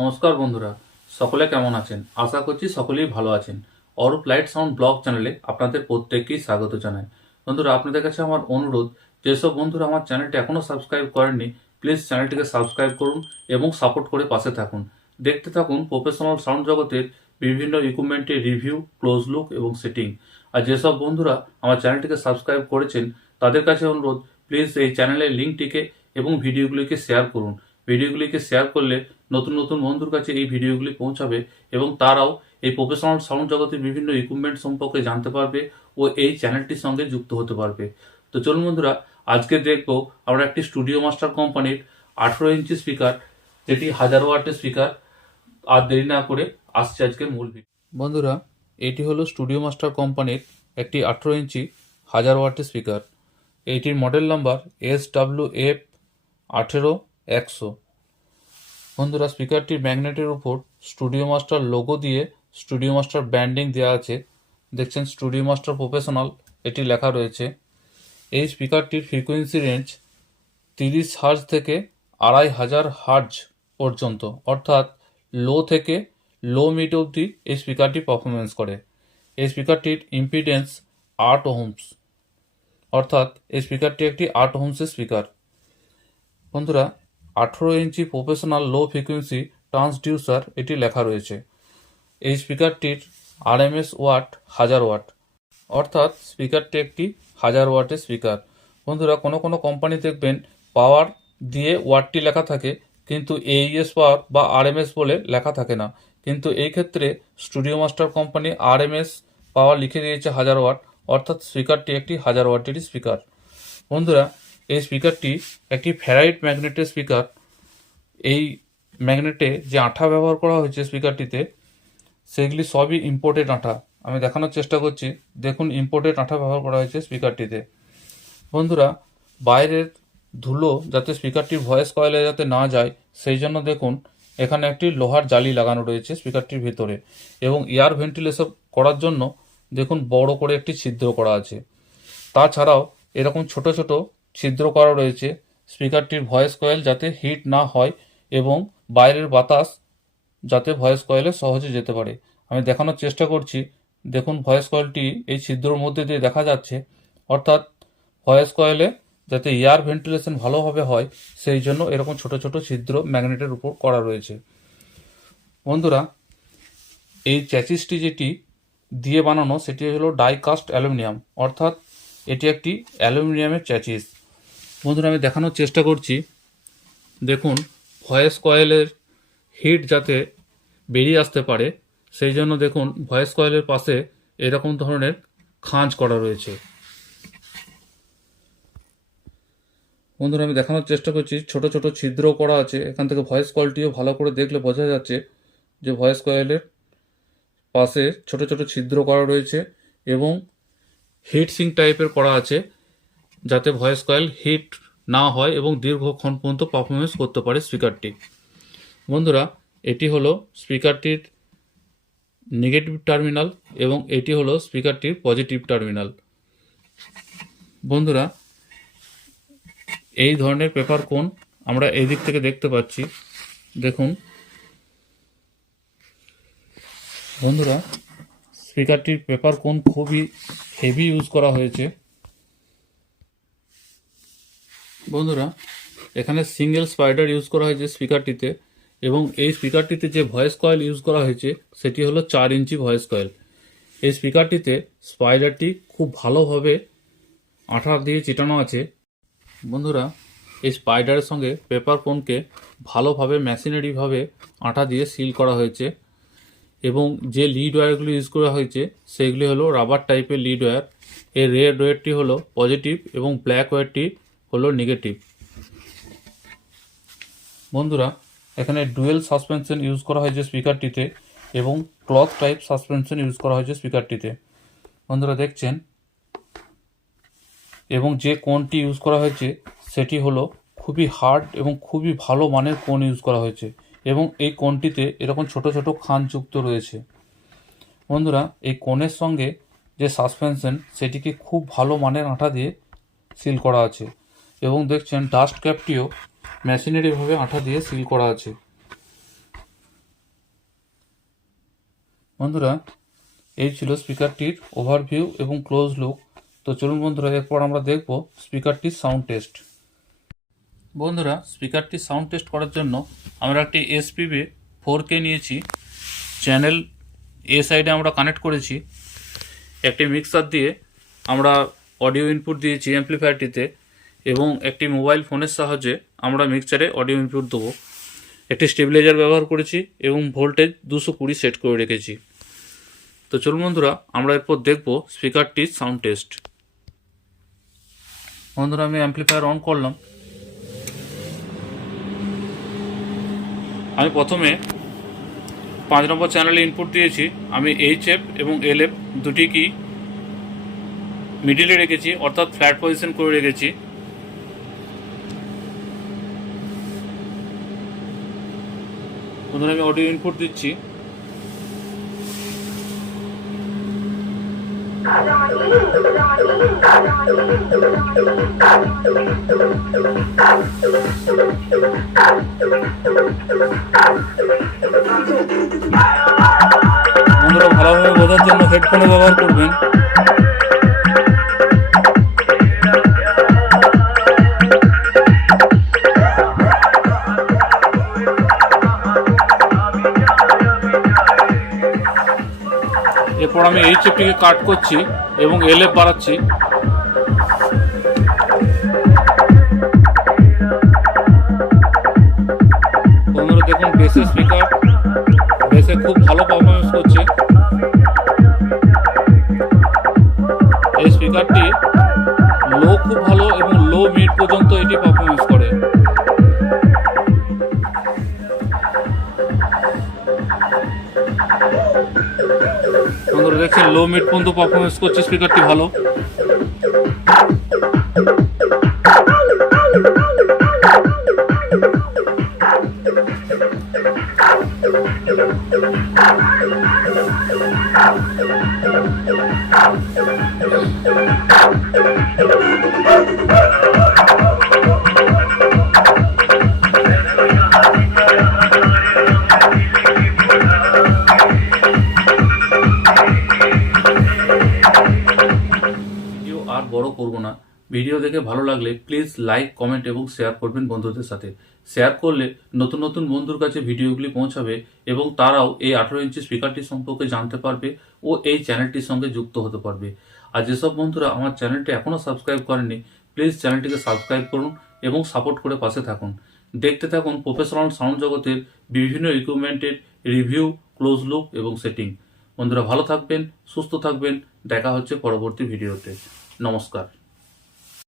নমস্কার বন্ধুরা, সকলে কেমন আছেন? আশা করছি সকলেই ভালো আছেন। অরূপ লাইট সাউন্ড ব্লগ চ্যানেলে আপনাদের প্রত্যেককেই স্বাগত জানাই। বন্ধুরা, আপনাদের কাছে আমার অনুরোধ, যেসব বন্ধুরা আমার চ্যানেলটি এখনও সাবস্ক্রাইব করেননি, প্লিজ চ্যানেলটিকে সাবস্ক্রাইব করুন এবং সাপোর্ট করে পাশে থাকুন। দেখতে থাকুন প্রফেশনাল সাউন্ড জগতের বিভিন্ন ইকুইপমেন্টের রিভিউ, ক্লোজ লুক এবং সেটিং। আর যেসব বন্ধুরা আমার চ্যানেলটিকে সাবস্ক্রাইব করেছেন তাদের কাছে অনুরোধ, প্লিজ এই চ্যানেলের লিঙ্কটিকে এবং ভিডিওগুলিকে শেয়ার করুন। ভিডিওগুলিকে শেয়ার করলে নতুন নতুন বন্ধুর কাছে এই ভিডিওগুলি পৌঁছাবে এবং তারাও এই প্রফেশনাল সাউন্ড জগতের বিভিন্ন ইকুইপমেন্ট সম্পর্কে জানতে পারবে ও এই চ্যানেলটির সঙ্গে যুক্ত হতে পারবে। তো চলুন বন্ধুরা, আজকে দেখব আমরা একটি স্টুডিও মাস্টার কোম্পানির 18 ইঞ্চি স্পিকার, যেটি 1000 ওয়াটের স্পিকার। আর দেরি না করে আসছে আজকের মূল ভিডিও। বন্ধুরা, এটি হলো স্টুডিও মাস্টার কোম্পানির একটি 18 ইঞ্চি 1000 ওয়াটের স্পিকার। এইটির মডেল নাম্বার SWF18100। বন্ধুরা, স্পিকারটির ম্যাগনেটের উপর স্টুডিও মাস্টার লোগো দিয়ে স্টুডিও মাস্টার ব্র্যান্ডিং দেওয়া আছে। দেখছেন স্টুডিও মাস্টার প্রফেশনাল এটি লেখা রয়েছে। এই স্পিকারটির ফ্রিকোয়েন্সি রেঞ্জ 30 হার্জ থেকে 2500 হার্জ পর্যন্ত, অর্থাৎ লো থেকে লো মিড অবধি এই স্পিকারটি পারফরমেন্স করে। এই স্পিকারটির ইম্পিডেন্স 8 ওহমস, অর্থাৎ এই স্পিকারটি একটি 8 ওহমসের স্পিকার। বন্ধুরা, 18 ইঞ্চি প্রফেশনাল লো ফ্রিকোয়েন্সি ট্রান্সডিউসার এটি লেখা রয়েছে। এই স্পিকারটির আরএমএস ওয়াট 1000 ওয়াট, অর্থাৎ স্পিকারটি একটি 1000 ওয়াটের স্পিকার। বন্ধুরা, কোনো কোনো কোম্পানি দেখবেন পাওয়ার দিয়ে ওয়াটটি লেখা থাকে, কিন্তু এইএস পাওয়ার বা আরএমএস বলে লেখা থাকে না। কিন্তু এই ক্ষেত্রে স্টুডিও মাস্টার কোম্পানি আরএমএস পাওয়ার লিখে দিয়েছে 1000 ওয়াট, অর্থাৎ স্পিকারটি একটি 1000 ওয়াটেরই স্পিকার। বন্ধুরা, এই স্পিকারটি একটি ফেরাইট ম্যাগনেটের স্পিকার। এই ম্যাগনেটে যে আঠা ব্যবহার করা হয়েছে স্পিকারটিতে, সেগুলি সবই ইম্পোর্টেড আঠা। আমি দেখানোর চেষ্টা করছি, দেখুন ইম্পোর্টেড আঠা ব্যবহার করা হয়েছে স্পিকারটিতে। বন্ধুরা, বাইরের ধুলো যাতে স্পিকারটির ভয়েস কয়েলে যাতে না যায়, সেই জন্য দেখুন এখানে একটি লোহার জালি লাগানো রয়েছে স্পিকারটির ভিতরে, এবং এয়ার ভেন্টিলেশন করার জন্য দেখুন বড় করে একটি ছিদ্র করা আছে। তাছাড়াও এরকম ছোট ছোট ছিদ্র করা রয়েছে স্পিকারটির ভয়েস কয়েল যাতে হিট না হয় এবং বাইরের বাতাস যাতে ভয়েস কয়েলে সহজে যেতে পারে। আমি দেখানোর চেষ্টা করছি, দেখুন ভয়েস কয়েলটি এই ছিদ্রর মধ্যে দিয়ে দেখা যাচ্ছে, অর্থাৎ ভয়েস কয়েলে যাতে এয়ার ভেন্টিলেশন ভালোভাবে হয় সেই জন্য এরকম ছোট ছোট ছিদ্র ম্যাগনেটের উপর করা রয়েছে। বন্ধুরা, এই চ্যাসিসটি যেটি দিয়ে বানানো সেটি হলো ডাইকাস্ট অ্যালুমিনিয়াম, অর্থাৎ এটি একটি অ্যালুমিনিয়ামের চ্যাসিস। বন্ধুরা, আমি দেখানোর চেষ্টা করছি, দেখুন ভয়েস কয়েলের হিট যাতে বেরিয়ে আসতে পারে সেই জন্য দেখুন ভয়েস কয়েলের পাশে এরকম ধরনের খাঁজ করা রয়েছে। বন্ধুরা, আমি দেখানোর চেষ্টা করছি, ছোট ছোট ছিদ্র করা আছে। এখান থেকে ভয়েস কয়েলটিও ভালো করে দেখলে বোঝা যাচ্ছে যে ভয়েস কয়েলের পাশে ছোট ছোট ছিদ্র করা রয়েছে এবং হিট সিঙ্ক টাইপের করা আছে, যাতে ভয়েস কয়েল হিট না হয় এবং দীর্ঘক্ষণ পর্যন্ত পারফরমেন্স করতে পারে স্পিকারটি। বন্ধুরা, এটি হলো স্পিকারটির নেগেটিভ টার্মিনাল এবং এটি হলো স্পিকারটির পজিটিভ টার্মিনাল। বন্ধুরা, এই ধরনের পেপার কোন আমরা এই দিক থেকে দেখতে পাচ্ছি, দেখুন। বন্ধুরা, স্পিকারটির পেপার কোন খুবই হেভি ইউজ করা হয়েছে। বন্ধুরা, এখানে সিঙ্গেল স্পাইডার ইউজ করা হয়েছে স্পিকারটিতে, এবং এই স্পিকারটিতে যে ভয়েস কয়েল ইউজ করা হয়েছে সেটি হলো 4 ইঞ্চি ভয়েস কয়েল। এই স্পিকারটিতে স্পাইডারটি খুব ভালোভাবে আঠা দিয়ে চিটানো আছে। বন্ধুরা, এই স্পাইডারের সঙ্গে পেপার কোনকে ভালোভাবে মেশিনারিভাবে আঠা দিয়ে সিল করা হয়েছে, এবং যে লিড ওয়্যারগুলি ইউজ করা হয়েছে সেগুলি হলো রাবার টাইপের লিড ওয়্যার। এর রেড ওয়্যারটি হলো পজিটিভ এবং ব্ল্যাক ওয়্যারটি হলো নেগেটিভ। বন্ধুরা, এখানে ডুয়েল সাসপেনশন ইউজ করা হয়েছে স্পিকারটিতে এবং ক্লথ টাইপ সাসপেনশন ইউজ করা হয়েছে স্পিকারটিতে। বন্ধুরা, দেখছেন, এবং যে কোনটি ইউজ করা হয়েছে সেটি হলো খুবই হার্ড এবং খুবই ভালো মানের কোন ইউজ করা হয়েছে, এবং এই কোনটিতে এরকম ছোট ছোট খান যুক্ত রয়েছে। বন্ধুরা, এই কোনের সঙ্গে যে সাসপেনশন সেটিকে খুব ভালো মানের আঠা দিয়ে সিল করা আছে, এবং দেখছেন ডাস্ট ক্যাপটিও মেশিনারিভাবে আঠা দিয়ে সিল করা আছে। বন্ধুরা, এই ছিল স্পিকারটির ওভারভিউ এবং ক্লোজ লুক। তো চলুন বন্ধুরা, এরপর আমরা দেখব স্পিকারটির সাউন্ড টেস্ট। বন্ধুরা, স্পিকারটির সাউন্ড টেস্ট করার জন্য আমরা একটি এসপিবি 4K নিয়েছি। চ্যানেল এ সাইডে আমরা কানেক্ট করেছি। একটি মিক্সার দিয়ে আমরা অডিও ইনপুট দিয়েছি অ্যাম্প্লিফায়ারটিতে, এবং একটি মোবাইল ফোনের সাহায্যে আমরা মিক্সারে অডিও ইনপুট দেবো। একটি স্টেবিলাইজার ব্যবহার করেছি এবং ভোল্টেজ 220 সেট করে রেখেছি। তো চলুন বন্ধুরা, আমরা এরপর দেখব স্পিকারটির সাউন্ড টেস্ট। বন্ধুরা, আমি অ্যাম্প্লিফায়ার অন করলাম। আমি প্রথমে 5 নম্বর চ্যানেলে ইনপুট দিয়েছি। আমি HF এবং LF দুটি কি মিডিলে রেখেছি, অর্থাৎ ফ্ল্যাট পজিশন করে রেখেছি। বন্ধুরা, আমি অডিও ইনপুট দিচ্ছি। বন্ধুরা, ভালোভাবে বোঝার জন্য হেডফোনে ব্যবহার করবেন। এরপর আমি HFটিকে কাট করছি এবং LF বাড়াচ্ছি। বন্ধুরা দেখুন, বেসের স্পিকার বেসে খুব ভালো পারফরমেন্স করছে। এই স্পিকারটি লো খুব ভালো এবং লো মিড পর্যন্ত এটি পারফরমেন্স করে। বন্ধুরা দেখছেন, লো মিড পর্যন্ত পারফরমেন্স করছে স্পিকারটি ভালো। আর বড় করব না। ভিডিও দেখে ভালো লাগলে প্লিজ লাইক, কমেন্ট এবং শেয়ার করবেন বন্ধুদের সাথে। শেয়ার করলে নতুন নতুন বন্ধুর কাছে ভিডিওগুলি পৌঁছাবে এবং তারাও এই 18 ইঞ্চি স্পিকারটি সম্পর্কে জানতে পারবে ও এই চ্যানেলটির সঙ্গে যুক্ত হতে পারবে। আর যেসব বন্ধুরা আমার চ্যানেলটি এখনও সাবস্ক্রাইব করেননি, প্লিজ চ্যানেলটিকে সাবস্ক্রাইব করুন এবং সাপোর্ট করে পাশে থাকুন। দেখতে থাকুন প্রফেশনাল সাউন্ড জগতের বিভিন্ন ইকুইপমেন্টের রিভিউ, ক্লোজ লুক এবং সেটিং। বন্ধুরা ভালো থাকবেন, সুস্থ থাকবেন। দেখা হচ্ছে পরবর্তী ভিডিওতে। নমস্কার।